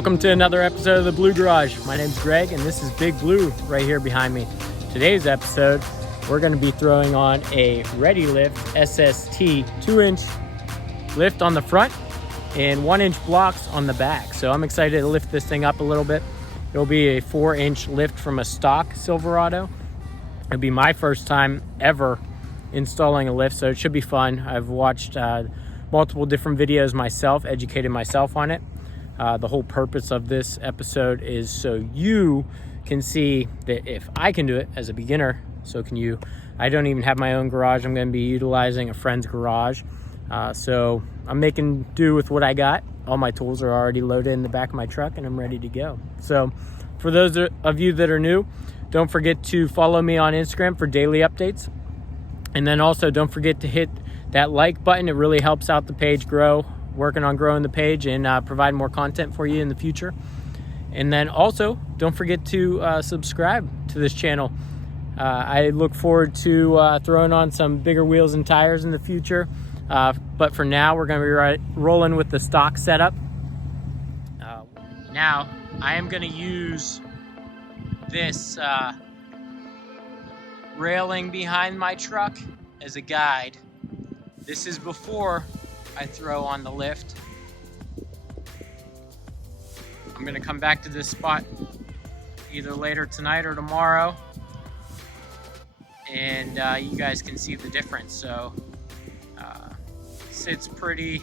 Welcome to another episode of the Blue Garage. My name's Greg and this is Big Blue right here behind me. Today's episode, we're going to be throwing on a ReadyLift SST 2-inch lift on the front and 1-inch blocks on the back. So I'm excited to lift this thing up a little bit. It'll be a 4-inch lift from a stock Silverado. It'll be my first time ever installing a lift, so it should be fun. I've watched multiple different videos myself, educated myself on it. The whole purpose of this episode is so you can see that if I can do it as a beginner, so can you. I don't even have my own garage. I'm going to be utilizing a friend's garage. So I'm making do with what I got. All my tools are already loaded in the back of my truck and I'm ready to go. So for those of you that are new, don't forget to follow me on Instagram for daily updates. And then also don't forget to hit that like button. It really helps out the page grow. Working on growing the page and provide more content for you in the future. And then also don't forget to subscribe to this channel. I look forward to throwing on some bigger wheels and tires in the future. But for now, we're going to be rolling with the stock setup. Now, I am going to use this railing behind my truck as a guide. This is before I throw on the lift. I'm going to come back to this spot either later tonight or tomorrow, and you guys can see the difference. So sits pretty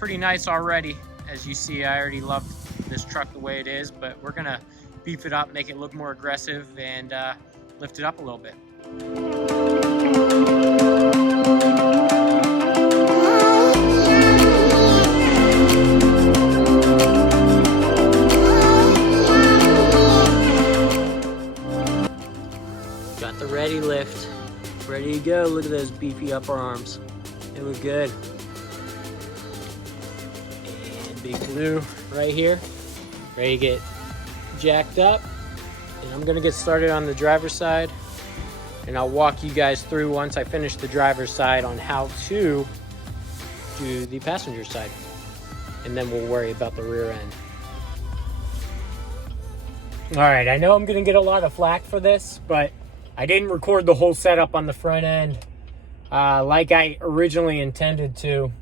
nice already. As you see, I already love this truck the way it is, but we're gonna beef it up, make it look more aggressive, and lift it up a little bit. Got the ReadyLift ready to go. Look at those beefy upper arms. They look good. And Big Blue right here, ready to get jacked up. And I'm gonna get started on the driver's side, and I'll walk you guys through once I finish the driver's side on how to do the passenger side. And then we'll worry about the rear end. All right, I know I'm gonna get a lot of flack for this, but I didn't record the whole setup on the front end like I originally intended to.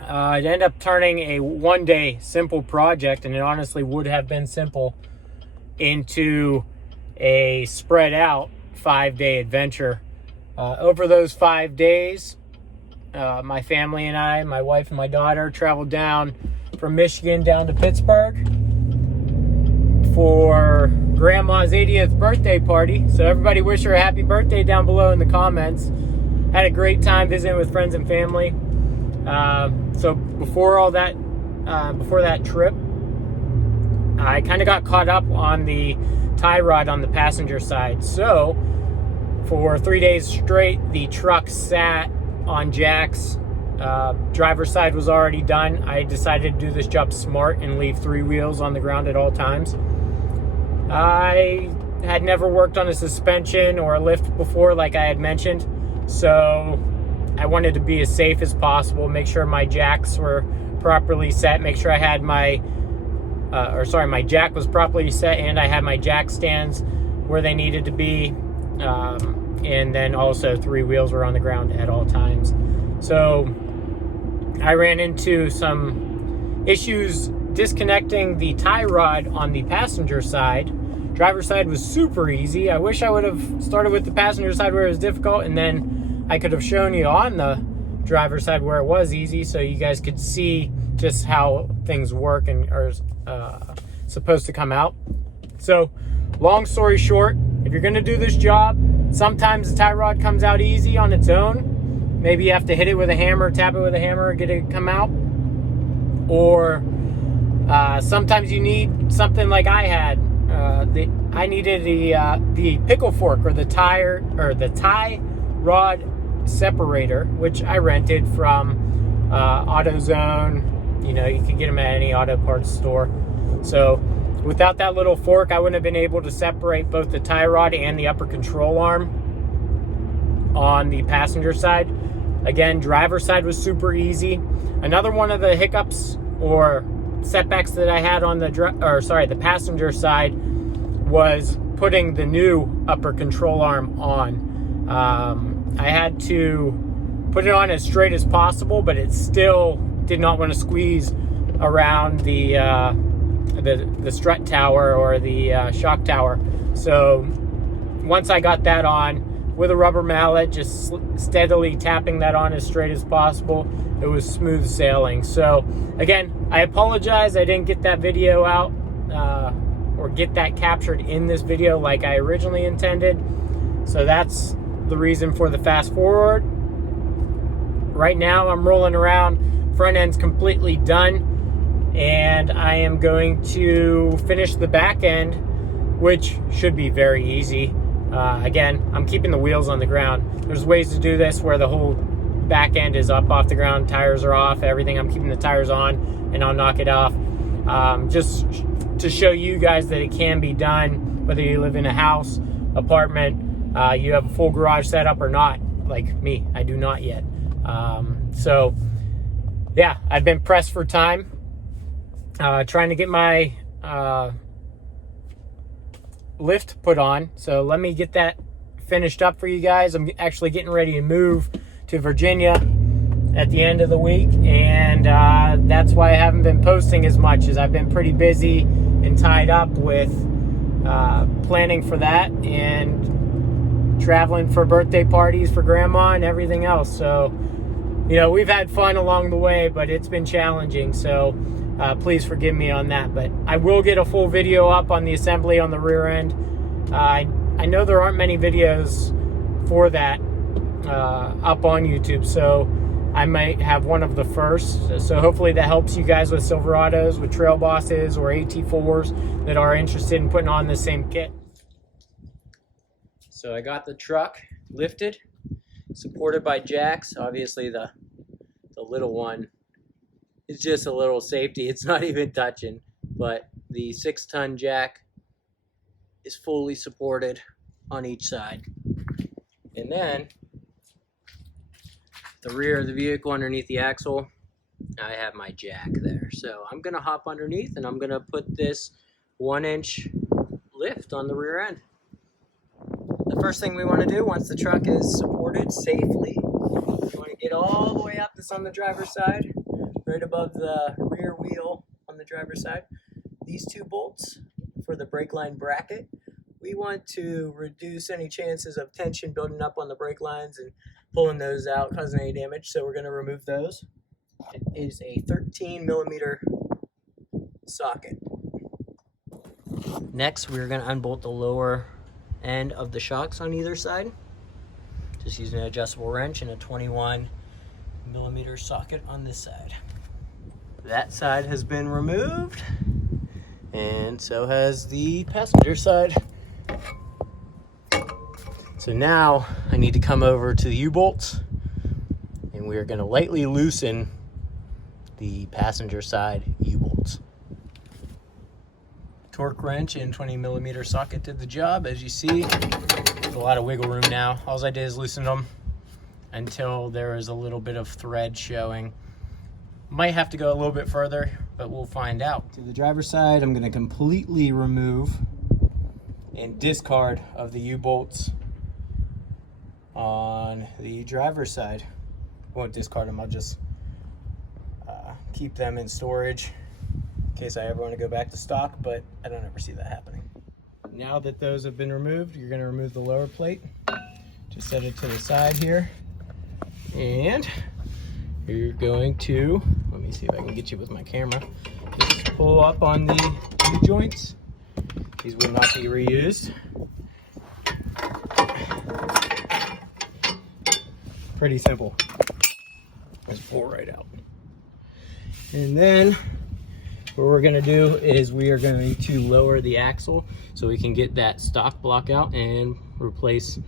It ended up turning a one-day simple project, and it honestly would have been simple, into a spread out 5-day adventure. Over those 5 days, my family and I, my wife and my daughter, traveled down from Michigan down to Pittsburgh for Grandma's 80th birthday party. So everybody wish her a happy birthday down below in the comments. Had a great time visiting with friends and family. So before that trip, I kind of got caught up on the tie rod on the passenger side. So for 3 days straight, the truck sat on jacks. Driver's side was already done. I decided to do this job smart and leave 3 wheels on the ground at all times. I had never worked on a suspension or a lift before, like I had mentioned, so I wanted to be as safe as possible, make sure my jacks were properly set, make sure I had my jack was properly set, and I had my jack stands where they needed to be, and then also 3 wheels were on the ground at all times. So I ran into some issues disconnecting the tie rod on the passenger side. Driver's side was super easy. I wish I would have started with the passenger side where it was difficult, and then I could have shown you on the driver's side where it was easy, so you guys could see just how things work and are supposed to come out. So long story short, if you're gonna do this job, sometimes the tie rod comes out easy on its own. Maybe you have to hit it with a hammer, tap it with a hammer, get it to come out. Or sometimes you need something like I had. I needed the pickle fork, or the tie rod separator, which I rented from AutoZone. You know, you can get them at any auto parts store. So without that little fork, I wouldn't have been able to separate both the tie rod and the upper control arm on the passenger side. Again, driver's side was super easy. Another one of the hiccups or setbacks that I had on the passenger side was putting the new upper control arm on. I had to put it on as straight as possible, but it still did not want to squeeze around the strut tower or the shock tower. So once I got that on with a rubber mallet, just steadily tapping that on as straight as possible, it was smooth sailing. So again, I apologize I didn't get that video out or get that captured in this video like I originally intended. So that's the reason for the fast forward. Right now I'm rolling around, front end's completely done, and I am going to finish the back end, which should be very easy. Again, I'm keeping the wheels on the ground. There's ways to do this where the whole back end is up off the ground, tires are off, everything. I'm keeping the tires on and I'll knock it off. Just to show you guys that it can be done, whether you live in a house, apartment, you have a full garage setup or not, like me. I do not yet. So yeah, I've been pressed for time, trying to get my lift put on. So let me get that finished up for you guys. I'm actually getting ready to move to Virginia at the end of the week, and that's why I haven't been posting as much, as I've been pretty busy and tied up with planning for that and traveling for birthday parties for grandma and everything else. So, you know, we've had fun along the way, but it's been challenging. So please forgive me on that. But I will get a full video up on the assembly on the rear end. I know there aren't many videos for that up on YouTube, so I might have one of the first. So hopefully that helps you guys with Silverados, with Trail Bosses, or AT4s that are interested in putting on the same kit. So I got the truck lifted, supported by jacks. Obviously the little one is just a little safety. It's not even touching, but the 6-ton jack is fully supported on each side. And then the rear of the vehicle underneath the axle, I have my jack there. So I'm gonna hop underneath and I'm gonna put this 1-inch lift on the rear end. The first thing we want to do once the truck is supported safely, we want to get all the way up. This on the driver's side, right above the rear wheel on the driver's side. These 2 bolts for the brake line bracket. We want to reduce any chances of tension building up on the brake lines and pulling those out, causing any damage. So we're going to remove those. It is a 13mm socket. Next, we're going to unbolt the lower end of the shocks on either side, just using an adjustable wrench and a 21mm socket on this side. That side has been removed, and so has the passenger side. So now I need to come over to the U-bolts, and we're going to lightly loosen the passenger side U-bolts. Torque wrench and 20mm socket did the job. As you see, there's a lot of wiggle room now. All I did is loosen them until there is a little bit of thread showing. Might have to go a little bit further, but we'll find out. To the driver's side, I'm going to completely remove and discard of the U-bolts on the driver's side. I won't discard them, I'll just keep them in storage in case I ever want to go back to stock, but I don't ever see that happening. Now that those have been removed, you're going to remove the lower plate. Just set it to the side here, and you're going to, let me see if I can get you with my camera, just pull up on the U-joints. These will not be reused. Pretty simple. Just pull right out. And then what we're going to do is we are going to lower the axle so we can get that stock block out and replace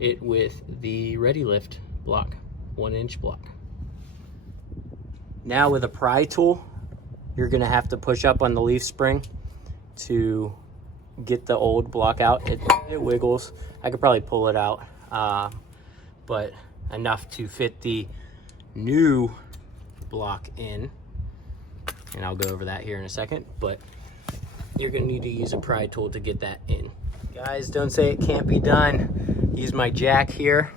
it with the ReadyLift block, 1-inch block. Now with a pry tool, you're going to have to push up on the leaf spring to get the old block out. It wiggles. I could probably pull it out, but enough to fit the new block in. and I'll go over that here in a second, but you're gonna need to use a pry tool to get that in. Guys, don't say it can't be done. Use my jack here.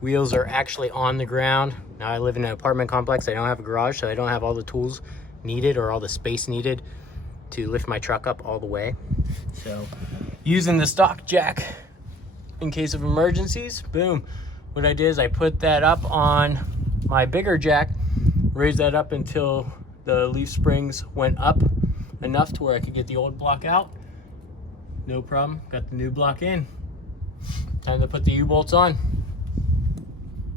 Wheels are actually on the ground. Now I live in an apartment complex. I don't have a garage, so I don't have all the tools needed or all the space needed to lift my truck up all the way. So using the stock jack in case of emergencies, boom. What I did is I put that up on my bigger jack, raised that up until the leaf springs went up enough to where I could get the old block out. No problem, got the new block in. Time to put the U-bolts on.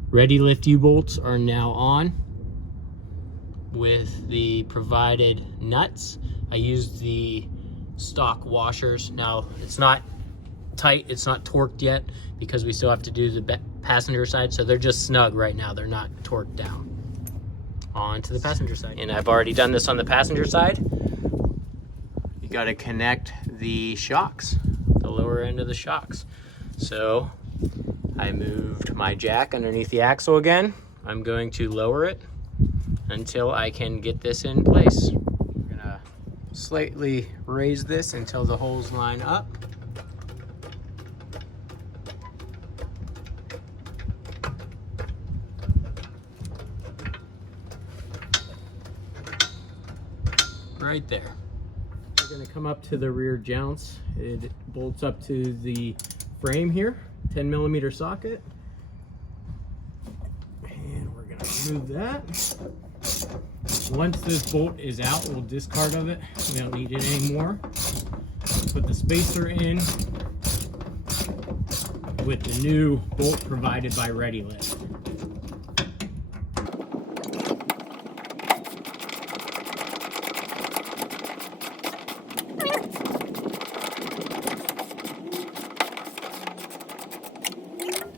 ReadyLift U-bolts are now on with the provided nuts. I used the stock washers. Now it's not tight, it's not torqued yet because we still have to do the passenger side, so they're just snug right now. They're not torqued down. On to the passenger side. And I've already done this on the passenger side. You got to connect the shocks, the lower end of the shocks. So I moved my jack underneath the axle again. I'm going to lower it until I can get this in place. I'm gonna slightly raise this until the holes line up. Right there. We're going to come up to the rear jounce. It bolts up to the frame here, 10mm socket. And we're going to remove that. Once this bolt is out, we'll discard of it. We don't need it anymore. Put the spacer in with the new bolt provided by ReadyLift.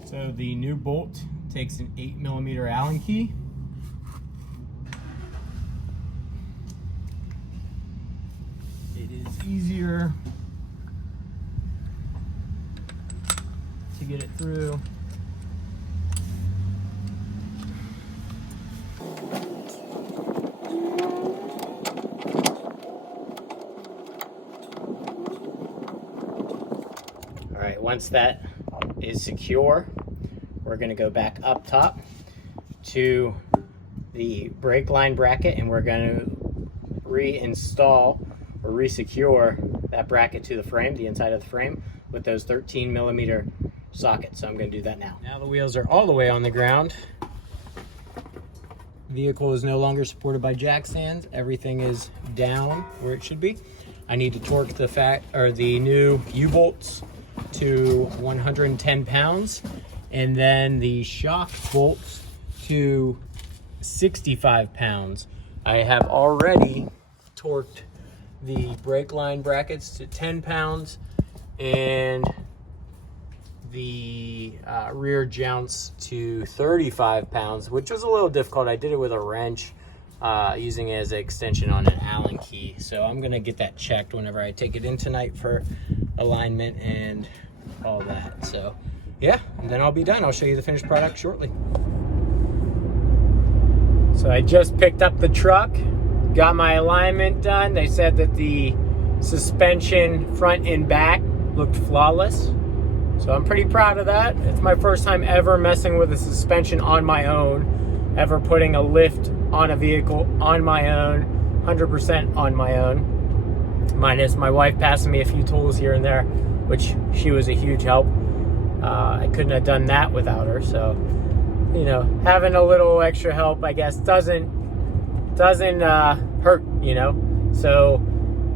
So the new bolt takes an 8mm Allen key. It is easier to get it through. All right, once that is secure, we're going to go back up top to the brake line bracket, and we're going to reinstall or resecure that bracket to the frame, the inside of the frame, with those 13mm sockets. So I'm going to do that now. Now the wheels are all the way on the ground. Vehicle is no longer supported by jack stands. Everything is down where it should be. I need to torque the new U-bolts to 110 pounds, and then the shock bolts to 65 pounds. I have already torqued the brake line brackets to 10 pounds and the rear jounts to 35 pounds, which was a little difficult. I did it with a wrench, using it as an extension on an Allen key. So I'm gonna get that checked whenever I take it in tonight for alignment and all that. So yeah, and then I'll be done. I'll show you the finished product shortly. So I just picked up the truck, got my alignment done. They said that the suspension front and back looked flawless. So I'm pretty proud of that. It's my first time ever messing with a suspension on my own, ever putting a lift on a vehicle on my own, 100% on my own. Minus my wife passing me a few tools here and there, which she was a huge help. I couldn't have done that without her. So, you know, having a little extra help, I guess, doesn't hurt, you know. So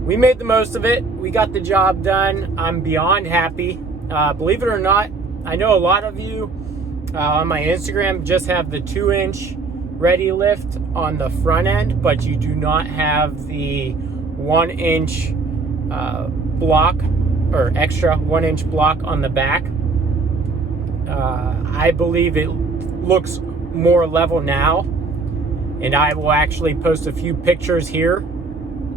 we made the most of it. We got the job done. I'm beyond happy. Believe it or not, I know a lot of you on my Instagram just have the 2-inch ReadyLift on the front end, but you do not have the 1-inch block, or extra 1-inch block on the back. I believe it looks more level now, and I will actually post a few pictures here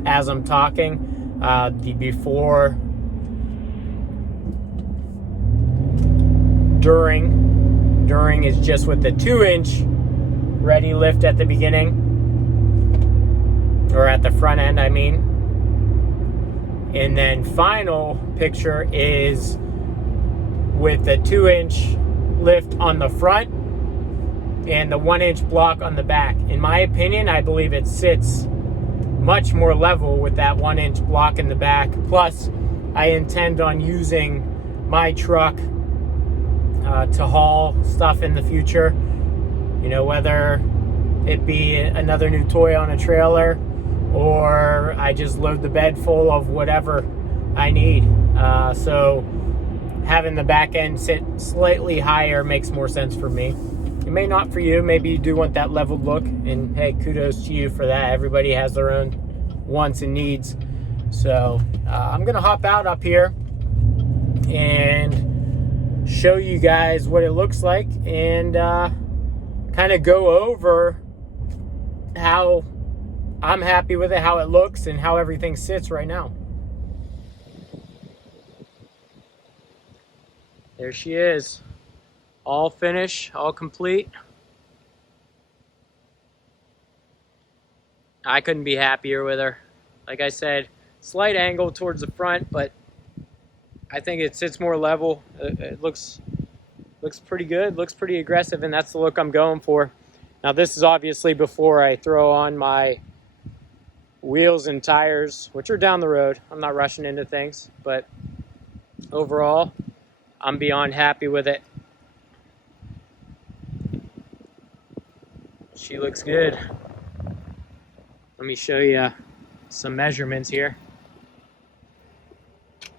as I'm talking. The before, during is just with the 2-inch ReadyLift at the beginning. or at the front end, I mean. And then final picture is with the 2-inch lift on the front and the 1-inch block on the back. In my opinion, I believe it sits much more level with that 1-inch block in the back. Plus, I intend on using my truck to haul stuff in the future. You know, whether it be another new toy on a trailer or I just load the bed full of whatever I need. So having the back end sit slightly higher makes more sense for me. It may not for you. Maybe you do want that leveled look, and hey, kudos to you for that. Everybody has their own wants and needs. So I'm gonna hop out up here and show you guys what it looks like, and kind of go over how I'm happy with it, how it looks, and how everything sits right now. There she is, all finished, all complete. I couldn't be happier with her. Like I said, slight angle towards the front, but I think it sits more level. It looks pretty good, looks pretty aggressive, and that's the look I'm going for. Now this is obviously before I throw on my wheels and tires, which are down the road. I'm not rushing into things, but overall, I'm beyond happy with it. She looks good. Let me show you some measurements here.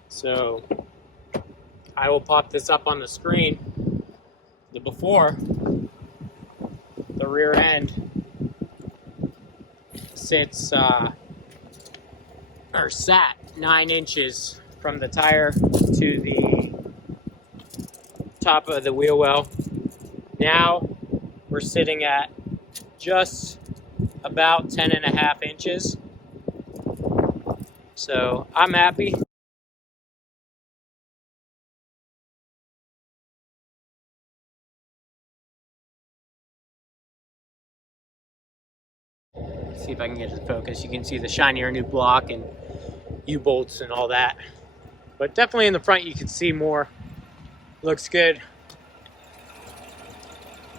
So I will pop this up on the screen. The before, the rear end sits or sat 9 inches from the tire to the top of the wheel well. Now we're sitting at just about 10.5 inches. So I'm happy. See if I can get it to focus. You can see the shinier new block and U-bolts and all that. But definitely in the front you can see more. Looks good.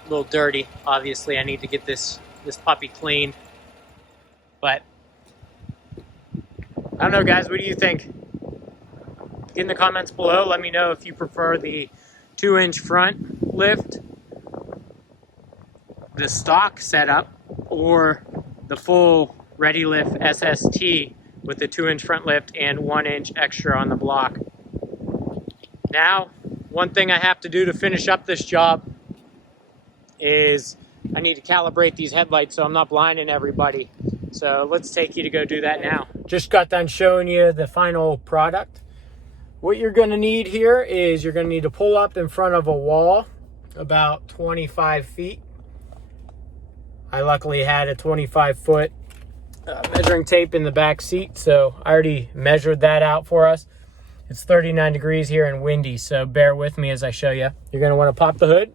A little dirty. Obviously I need to get this puppy cleaned. But I don't know, guys, what do you think? Get in the comments below. Let me know if you prefer the 2-inch front lift, the stock setup, or the full ReadyLift SST with the 2-inch front lift and 1-inch extra on the block. Now, one thing I have to do to finish up this job is I need to calibrate these headlights so I'm not blinding everybody. So let's take you to go do that now. Just got done showing you the final product. What you're going to need here is you're going to need to pull up in front of a wall about 25 feet. I luckily had a 25-foot measuring tape in the back seat, so I already measured that out for us. It's 39 degrees here and windy, so bear with me as I show you. You're going to want to pop the hood,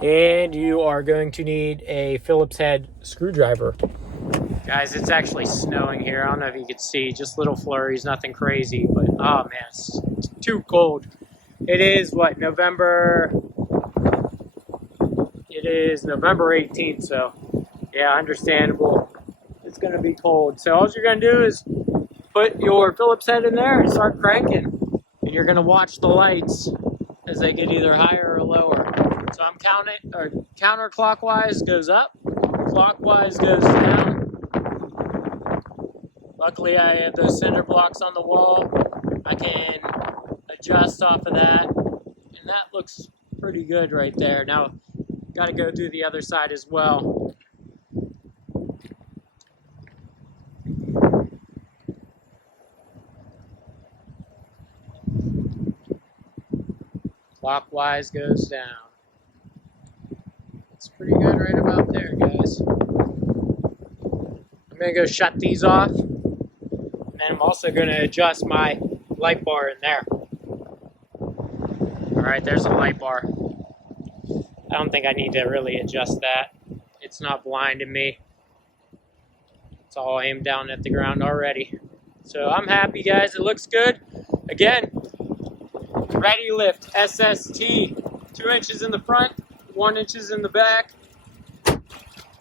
and you are going to need a Phillips head screwdriver. Guys, it's actually snowing here. I don't know if you can see, just little flurries, nothing crazy, but oh man, it's too cold. It is what, November 18th, so yeah, understandable. It's gonna be cold. So all you're gonna do is put your Phillips head in there and start cranking, and you're gonna watch the lights as they get either higher or lower. So I'm counting, or counterclockwise goes up, clockwise goes down. Luckily I have those cinder blocks on the wall. I can adjust off of that, and that looks pretty good right there. Now got to go through the other side as well. Clockwise goes down. It's pretty good right about there, guys. I'm going to go shut these off, and then I'm also going to adjust my light bar in there. Alright, there's a light bar. I don't think I need to really adjust that. It's not blinding me. It's all aimed down at the ground already. So I'm happy, guys. It looks good. Again, ReadyLift SST. 2 inches in the front, 1 inch in the back.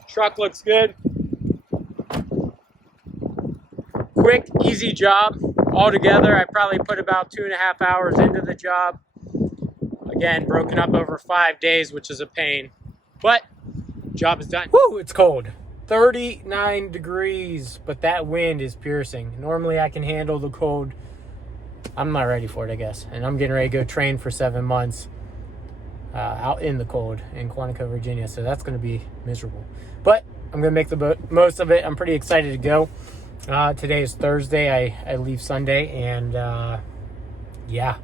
Truck looks good. Quick, easy job. Altogether, I probably put about 2.5 hours into the job. Again, broken up over 5 days, which is a pain. But, job is done. Woo, it's cold. 39 degrees, but that wind is piercing. Normally, I can handle the cold. I'm not ready for it, I guess. And I'm getting ready to go train for 7 months out in the cold in Quantico, Virginia. So that's going to be miserable. But I'm going to make the most of it. I'm pretty excited to go. Today is Thursday. I leave Sunday. And, yeah.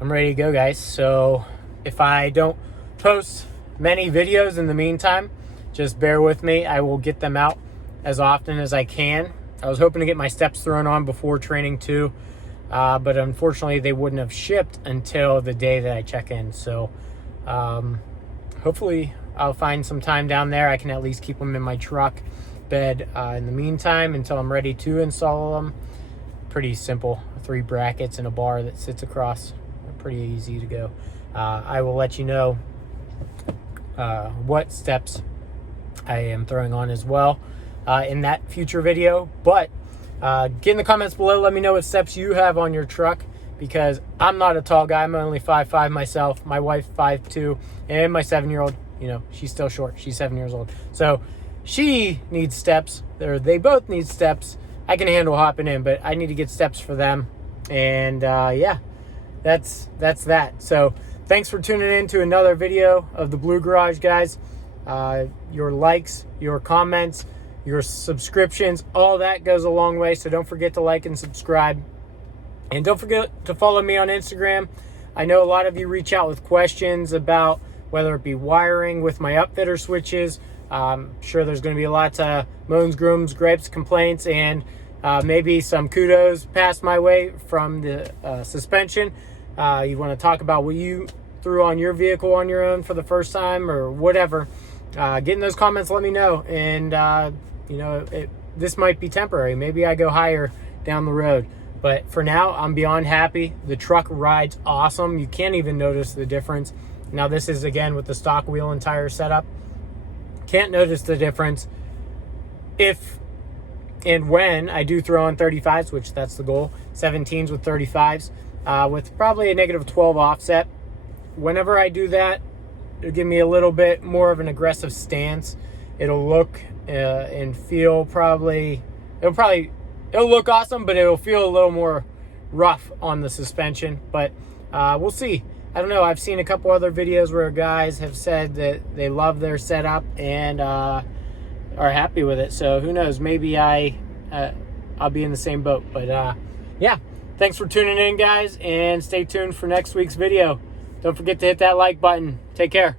I'm ready to go, guys. So if I don't post many videos in the meantime, just bear with me. I will get them out as often as I can. I was hoping to get my steps thrown on before training too. But unfortunately, they wouldn't have shipped until the day that I check in. So hopefully I'll find some time down there. I can at least keep them in my truck bed in the meantime until I'm ready to install them. Pretty simple. 3 brackets and a bar that sits across. Pretty easy to go. I will let you know what steps I am throwing on as well in that future video. But get in the comments below. Let me know what steps you have on your truck, because I'm not a tall guy. I'm only 5'5" myself. My wife 5'2", and my 7-year-old, you know, she's still short. She's 7 years old. So she needs steps. They both need steps. I can handle hopping in, but I need to get steps for them. And yeah, that's that. So thanks for tuning in to another video of the Blue Garage, guys. Your likes, your comments, your subscriptions, all that goes a long way. So don't forget to like and subscribe. And don't forget to follow me on Instagram. I know a lot of you reach out with questions about whether it be wiring with my Upfitter switches. I'm sure there's going to be lots of moans, grooms, gripes, complaints, and maybe some kudos passed my way from the suspension. You want to talk about what you threw on your vehicle on your own for the first time or whatever. Get in those comments, let me know. And, you know, this might be temporary. Maybe I go higher down the road. But for now, I'm beyond happy. The truck rides awesome. You can't even notice the difference. Now, this is, again, with the stock wheel and tire setup. Can't notice the difference if and when I do throw on 35s, which that's the goal. 17s with 35s with probably a -12 offset. Whenever I do that, it'll give me a little bit more of an aggressive stance. It'll look and feel it'll look awesome, but it'll feel a little more rough on the suspension. But we'll see. I don't know. I've seen a couple other videos where guys have said that they love their setup and are happy with it. So who knows? Maybe I'll be in the same boat. But yeah, thanks for tuning in, guys, and stay tuned for next week's video. Don't forget to hit that like button. Take care.